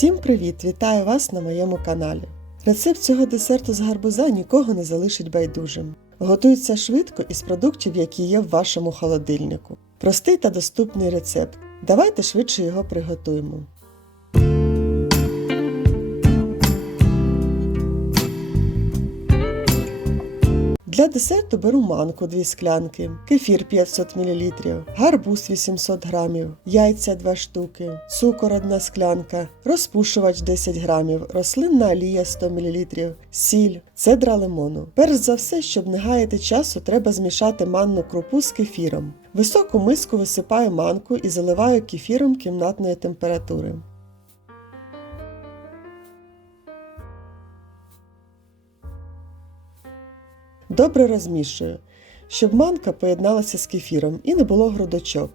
Всім привіт! Вітаю вас на моєму каналі. Рецепт цього десерту з гарбуза нікого не залишить байдужим. Готується швидко із продуктів, які є в вашому холодильнику. Простий та доступний рецепт. Давайте швидше його приготуємо. Для десерту беру манку 2 склянки, кефір 500 мл, гарбуз 800 г, яйця 2 штуки, цукор 1 склянка, розпушувач 10 г, рослинна олія 100 мл, сіль, цедра лимону. Перш за все, щоб не гаяти часу, треба змішати манну крупу з кефіром. Високу миску висипаю манку і заливаю кефіром кімнатної температури. Добре розмішую, щоб манка поєдналася з кефіром і не було грудочок.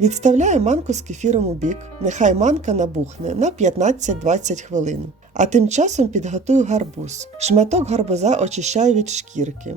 Відставляю манку з кефіром у бік, нехай манка набухне на 15-20 хвилин. А тим часом підготую гарбуз. Шматок гарбуза очищаю від шкірки.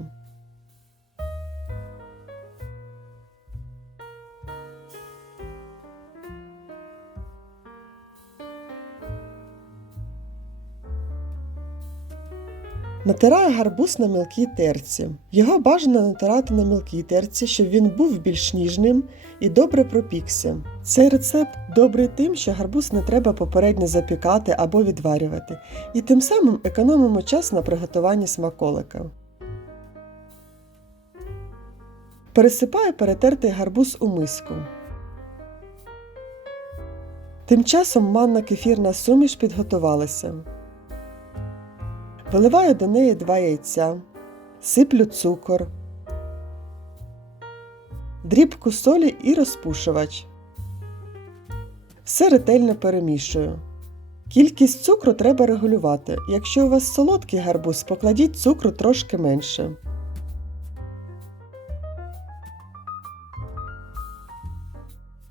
Натираю гарбуз на мілкій терці. Його бажано натирати на мілкій терці, щоб він був більш ніжним і добре пропікся. Цей рецепт добрий тим, що гарбуз не треба попередньо запікати або відварювати, і тим самим економимо час на приготуванні смаколика. Пересипаю перетертий гарбуз у миску. Тим часом манна кефірна суміш підготувалася. Виливаю до неї два яйця, сиплю цукор, дрібку солі і розпушувач. Все ретельно перемішую. Кількість цукру треба регулювати. Якщо у вас солодкий гарбуз, покладіть цукру трошки менше.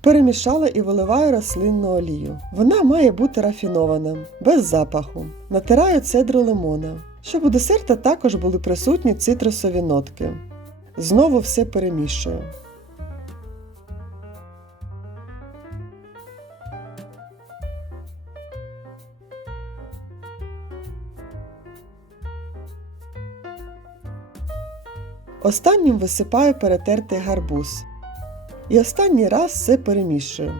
Перемішала і виливаю рослинну олію. Вона має бути рафінована, без запаху. Натираю цедру лимона, щоб у десерта також були присутні цитрусові нотки. Знову все перемішую. Останнім висипаю перетертий гарбуз. І останній раз все перемішую.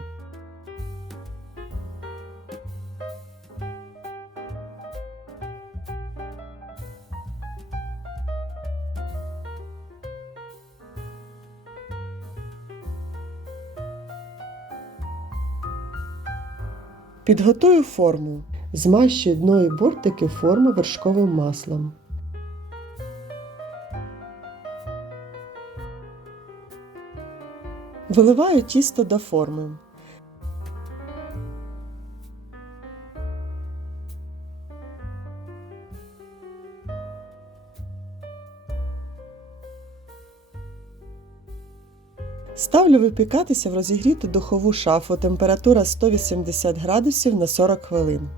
Підготую форму. Змащую дно і бортики форми вершковим маслом. Виливаю тісто до форми. Ставлю випікатися в розігріту духову шафу температура 180 градусів на 40 хвилин.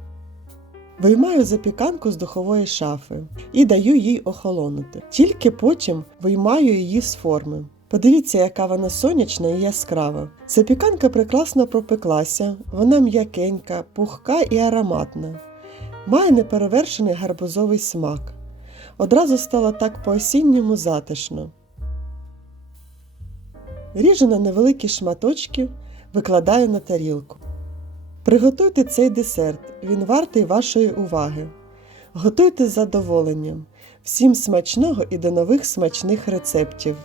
Виймаю запіканку з духової шафи і даю їй охолонути. Тільки потім виймаю її з форми. Подивіться, яка вона сонячна і яскрава. Запіканка прекрасно пропеклася, вона м'якенька, пухка і ароматна. Має неперевершений гарбузовий смак. Одразу стало так по-осінньому затишно. Ріжу на невеликі шматочки, викладаю на тарілку. Приготуйте цей десерт, він вартий вашої уваги. Готуйте з задоволенням. Всім смачного і до нових смачних рецептів!